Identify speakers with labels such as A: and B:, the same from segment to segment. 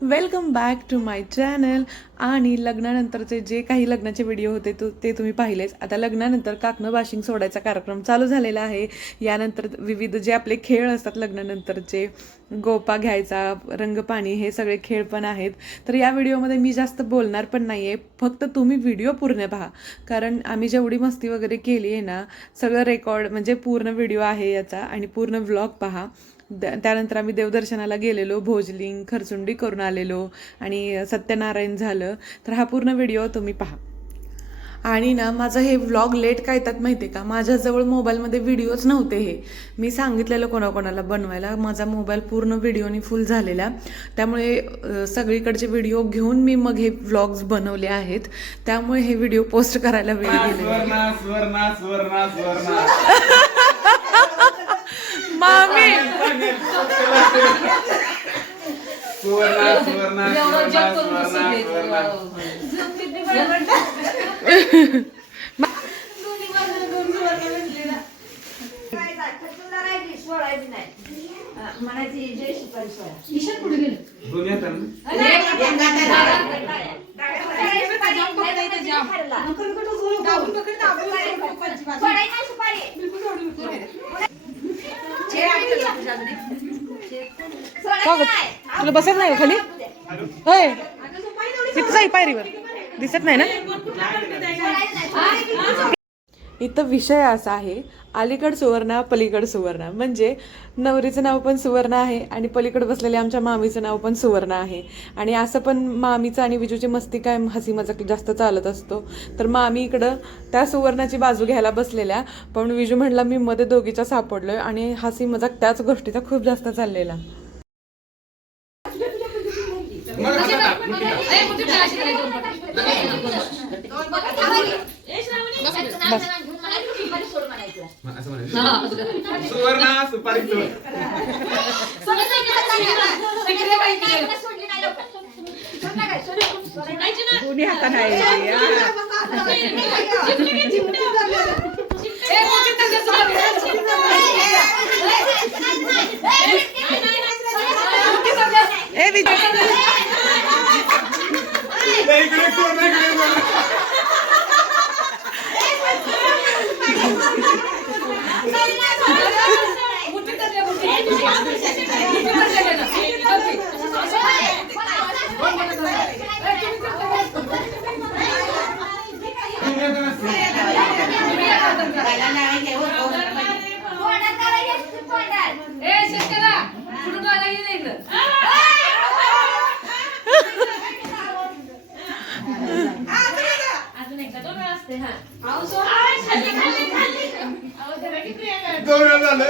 A: Welcome back to my channel आणि लग्नानंतरचे जे काही लग्नाचे व्हिडिओ होते तो ते तुम्ही पाहिलेच. आता लग्नानंतर काकणं बाशिंग सोडायचा कार्यक्रम चालू झालेला आहे. यानंतर विविध जे आपले खेळ असतात लग्नानंतरचे गोपा घ्यायचा रंगपाणी हे सगळे खेळ पण आहेत. तर या व्हिडिओमध्ये मी जास्त बोलणार पण नाही आहे फक्त तुम्ही व्हिडिओ पूर्ण पहा. कारण आम्ही जेवढी मस्ती वगैरे केली आहे ना सगळं रेकॉर्ड म्हणजे पूर्ण व्हिडिओ आहे याचा. आणि पूर्ण व्लॉग पहा. द- त्यानंतर आम्ही देवदर्शनाला गेलेलो भोजलिंग खरचुंडी करून आलेलो आणि सत्यनारायण झालं. तर हा पूर्ण व्हिडिओ तुम्ही पहा. आणि ना माझं हे व्लॉग लेट काय येतात माहिती आहे का? माझ्याजवळ मोबाईलमध्ये व्हिडिओच नव्हते हे. मी सांगितलेलं कोणाकोणाला बनवायला. माझा मोबाईल पूर्ण व्हिडिओनी फुल झालेला. त्यामुळे सगळीकडचे व्हिडिओ घेऊन मी मग हे व्लॉग्स बनवले आहेत. त्यामुळे हे व्हिडिओ पोस्ट करायला वेळ गेले
B: स्वर्णा स्वर्णा स्वर्णा स्वर्णा
A: मामी.
B: स्वर्णा स्वर्णा स्वर्णा स्वर्णा
C: म्हणायची जय शिपारी सोळा
B: दोन्ही हातानं
A: तुला बसत नाही खाली? होय. तिथं जाई पायरीवर. दिसत नाही ना? इथं विषय असा आहे अलीकड सुवर्णा पलीकड सुवर्णा. म्हणजे नवरीचं नाव पण सुवर्ण आहे आणि पलीकड बसलेले आमच्या मामीचं नाव पण सुवर्ण आहे. आणि असं पण मामीचं आणि विजूची मस्ती काय हसी मजाक जास्त चालत असतो. तर मामी इकडं त्या सुवर्णाची बाजू घ्यायला बसलेल्या. पण विजू म्हणला मी मध्ये दोघीच्या सापडलोय आणि हसी मजाक त्याच गोष्टीचा खूप जास्त चाललेला
B: मग हातात मुठीला. मग असं म्हणायचं. सुवर्णा सुपारी
C: दोन्ही हाताने आहे.
B: दोन वेळा झालं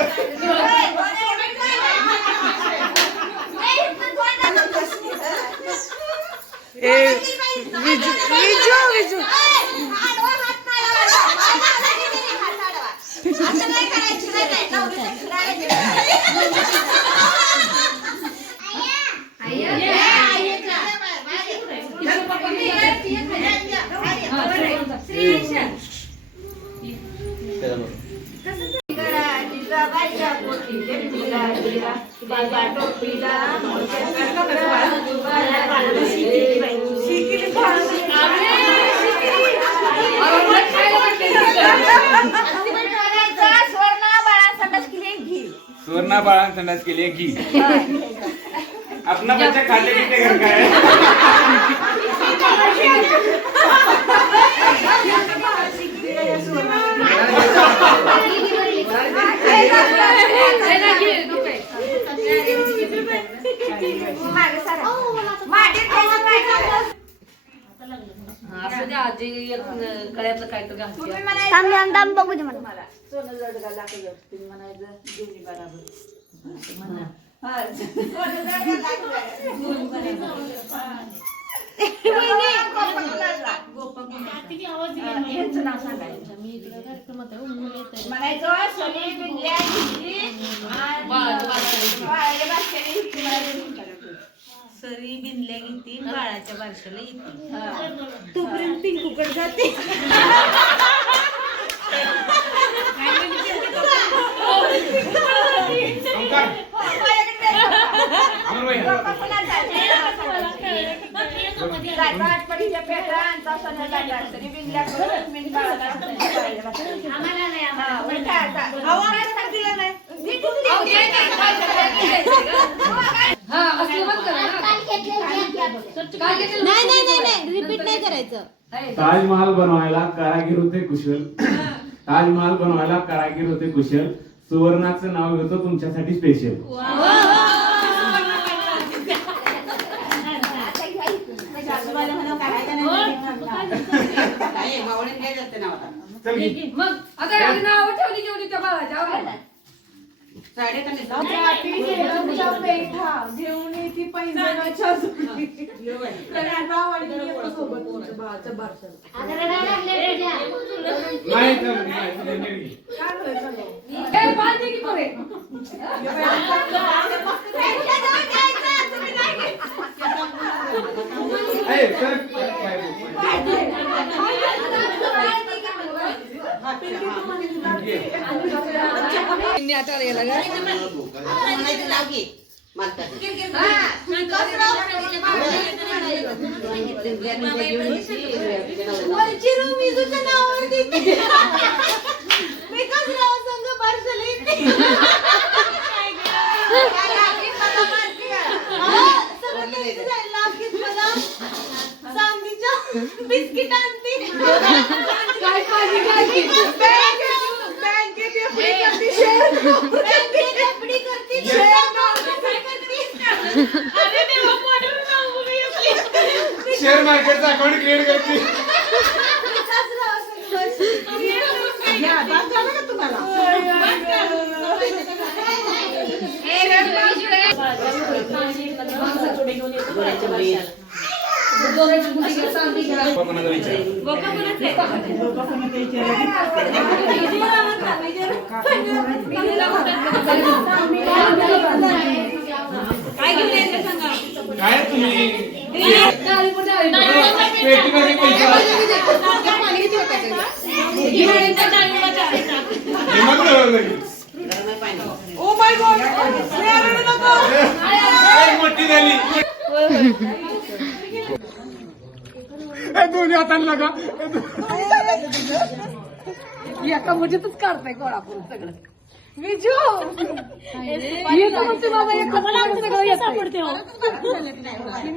A: ए विजू विजू विजू
B: सुवर्णा संडास केली आहे घी. अपना बच्चा खाते कितने घर का है.
D: बघू दे मला
C: सोनं जडगा लागलं तुम्ही म्हणायचं बराबर नाव सांगायचं बारशाला इतकी म्हणायचं तुमच्याकडे.
E: सरी बिनल्या घेती बाळाच्या बारशाला येते.
C: तोपर्यंत पिंकूकडे जाते.
E: आम्हाला नाही?
F: हा?
E: नाही नाही नाही. रिपीट नाही करायचं.
B: ताजमहाल बनवायला कारागीर होते कुशल. ताजमहाल बनवायला कारागीर होते कुशल. सुवर्णाचं नाव घेतो तुमच्यासाठी स्पेशल
E: सासूबाईला म्हणा करायचं नाही
B: चल घे.
F: मग आता नावं ठेवली त्या बाळाच्या
A: पेठा घेऊन येते पैंजणाच्या आणि सोबत तुमच्या बाळाच्या बारशाला.
B: नाही तर नाही, तुझे नीट घे.
A: काय करायचं गं?
F: ए, बांधते की पोरे?
B: ए, चल, काय बोल.
F: मी आता
E: वरची रूम नावावर देते संघ पार्सल येते सगळं त्यांचं झालं. लाकीत मला चांदीच्या बिस्किट आणते
F: काय काय.
A: बँकेत एफडी करते, शेअर
E: बँकेत एफडी करते, शेअर करते. अरे देवा,
B: मार्केटचा अकाउंट क्रिएट करते
A: तुम्हाला?
F: दोराची बुटी घ्या, चांदी घ्या.
B: काय तुम्ही
F: डाळी पण डाळी पण.
B: पेटीमध्ये पैसे
F: पाणी किती होतं
B: हिंमत करावं लागेल. मोठी झाली दोन्ही हातांना लागा.
F: एका मुठीतच काढताय गोळा करून सगळं. विजू! येतो म्हणते बाबा एका सगळं येतंय.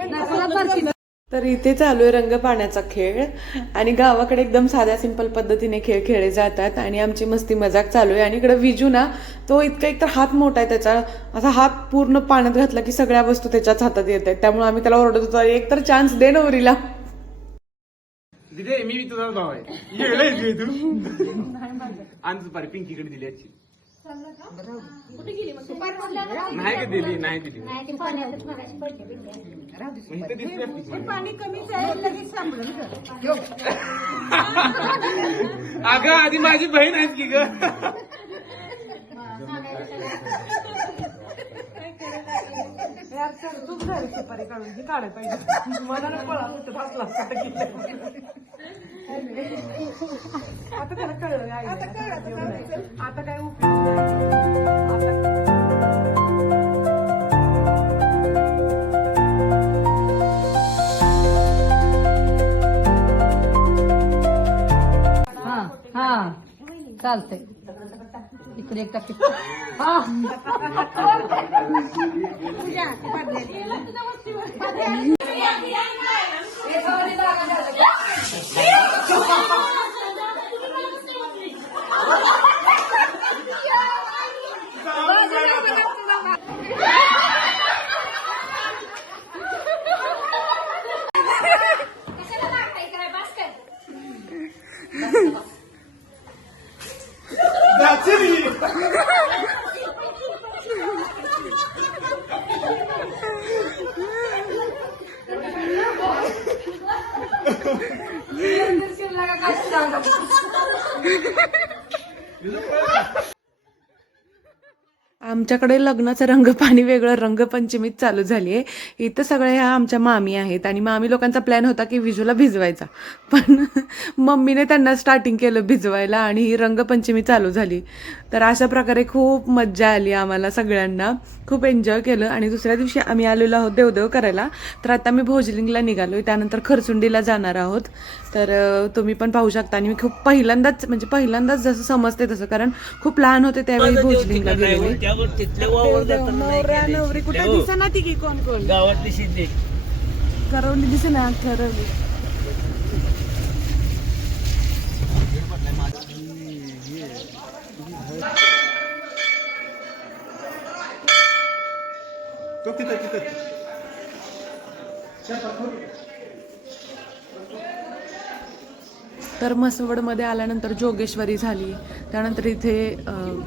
F: नाकाला फारशी
A: तर इथे चालू आहे रंग पाण्याचा खेळ. आणि गावाकडे एकदम साध्या सिंपल पद्धतीने खेळ खेळले जातात. आणि आमची मस्ती मजाक चालू आहे. आणि इकडे विजू ना तो इतका एकतर हात मोठा आहे त्याचा. असा हात पूर्ण पाण्यात घातला की सगळ्या वस्तू त्याच्याच हातात येत आहेत. त्यामुळे आम्ही त्याला ओरडत होतो "अरे, एक तर चान्स दे नवरीला.
B: दिदे मी तुझा भाव आहे आहे तू आणि दुपारी पिंकीकडे दिली याची नाही का दिली नाही दिली मग इथं दिसली असती की.
E: पाणी कमीच आहे लगेच सापडलं
B: अगं आधी माझी बहीण आहेत की ग
A: तूच घरी सुपारी काढून घे काढाय पाहिजे. मला ना पळा हसला आता त्याला कळलं आता काय उपयोग नाही. creio
F: que tá aqui. Ah! Cuidado, padre. Padre.
A: आमच्याकडे लग्नाचं रंगपाणी वेगळं रंगपंचमीत चालू झाली आहे इथं सगळ्या ह्या आमच्या मामी आहेत आणि मामी लोकांचा प्लॅन होता की विजूला भिजवायचा. पण मम्मीने त्यांना स्टार्टिंग केलं भिजवायला आणि ही रंगपंचमी चालू झाली. तर अशा प्रकारे खूप मज्जा आली आम्हाला सगळ्यांना. खूप एन्जॉय केलं आणि दुसऱ्या दिवशी आम्ही आलेलो आहोत देवदेव करायला. तर आता मी भोजलिंगला निघालो त्यानंतर खरचुंडीला जाणार आहोत. तर तुम्ही पण पाहू शकता. आणि मी खूप पहिल्यांदाच म्हणजे पहिल्यांदाच जसं समजते तसं. कारण खूप लहान होते त्यावेळी भोजलिंगला गेलेले. कुठे. दिसेना ती की कोण कोण?
G: गावातली शिंदे.
A: करवली दिसेना ठरवली. तर मसवडमध्ये आल्यानंतर जोगेश्वरी झाली. त्यानंतर इथे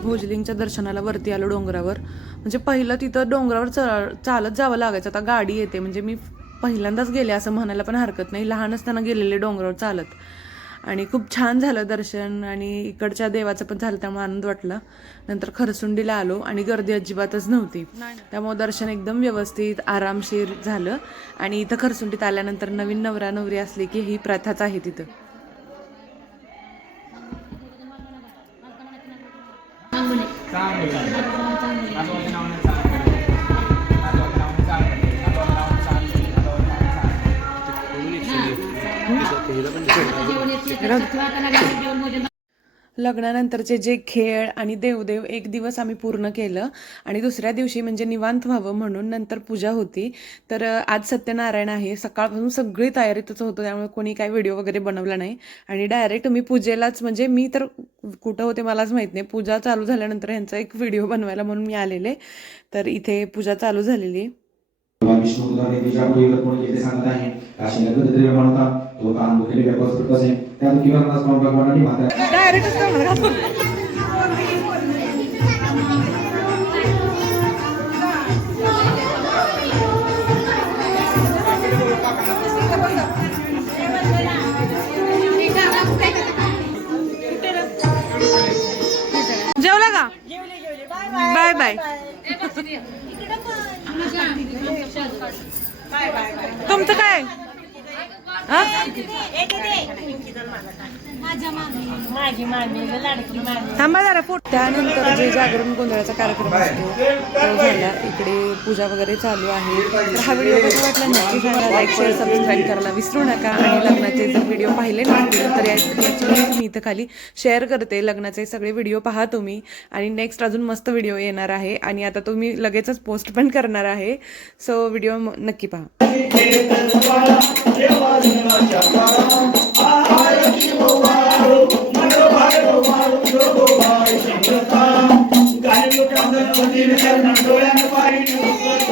A: भोजलिंगच्या दर्शनाला वरती आलो डोंगरावर. म्हणजे पहिलं तिथं डोंगरावर च चालत जावं लागायचं. आता गाडी येते. म्हणजे मी पहिल्यांदाच गेले असं म्हणायला पण हरकत नाही. लहान असताना गेलेले डोंगरावर चालत. आणि खूप छान झालं दर्शन. आणि इकडच्या देवाचं पण झालं त्यामुळे आनंद वाटला. नंतर खरसुंडीला आलो आणि गर्दी अजिबातच नव्हती. त्यामुळे दर्शन एकदम व्यवस्थित आरामशीर झालं. आणि इथं खरसुंडीत आल्यानंतर नवीन नवरा नवरी असली की ही प्रथाच आहे तिथं. सहा मुलं लग्नानंतरचे जे खेळ आणि देवदेव एक दिवस आम्ही पूर्ण केलं आणि दुसऱ्या दिवशी म्हणजे निवांत व्हावं म्हणून नंतर पूजा होती. तर आज सत्यनारायण आहे. सकाळपासून सगळी तयारीतच होतं त्यामुळे कोणी काही व्हिडिओ वगैरे बनवला नाही. आणि डायरेक्ट मी पूजेलाच म्हणजे मी तर कुठं होते मलाच माहीत नाही. पूजा चालू झाल्यानंतर यांचा एक व्हिडिओ बनवायला म्हणून मी आलेले. तर इथे पूजा चालू झालेली. आहे
H: भगवान
A: थांबा जरा पोट त्यानंतर जे जागरण गोंधळाचा कार्यक्रम असतो तो झाला. इकडे पूजा वगैरे चालू आहे. तर हा व्हिडिओ कसा वाटला नक्की सांगा. लाईक शेअर सबस्क्राईब करायला विसरू नका. आणि लग्नाचे जर व्हिडिओ पाहिले नसतील तर या- मी इथं खाली शेअर करते. लग्नाचे सगळे व्हिडिओ पहा तुम्ही. आणि नेक्स्ट अजून मस्त व्हिडिओ येणार आहे. आणि आता तुम्ही लगेचच पोस्ट पण करणार आहे. सो व्हिडिओ नक्की पहा.
I: डोळ्यानं पाहिजे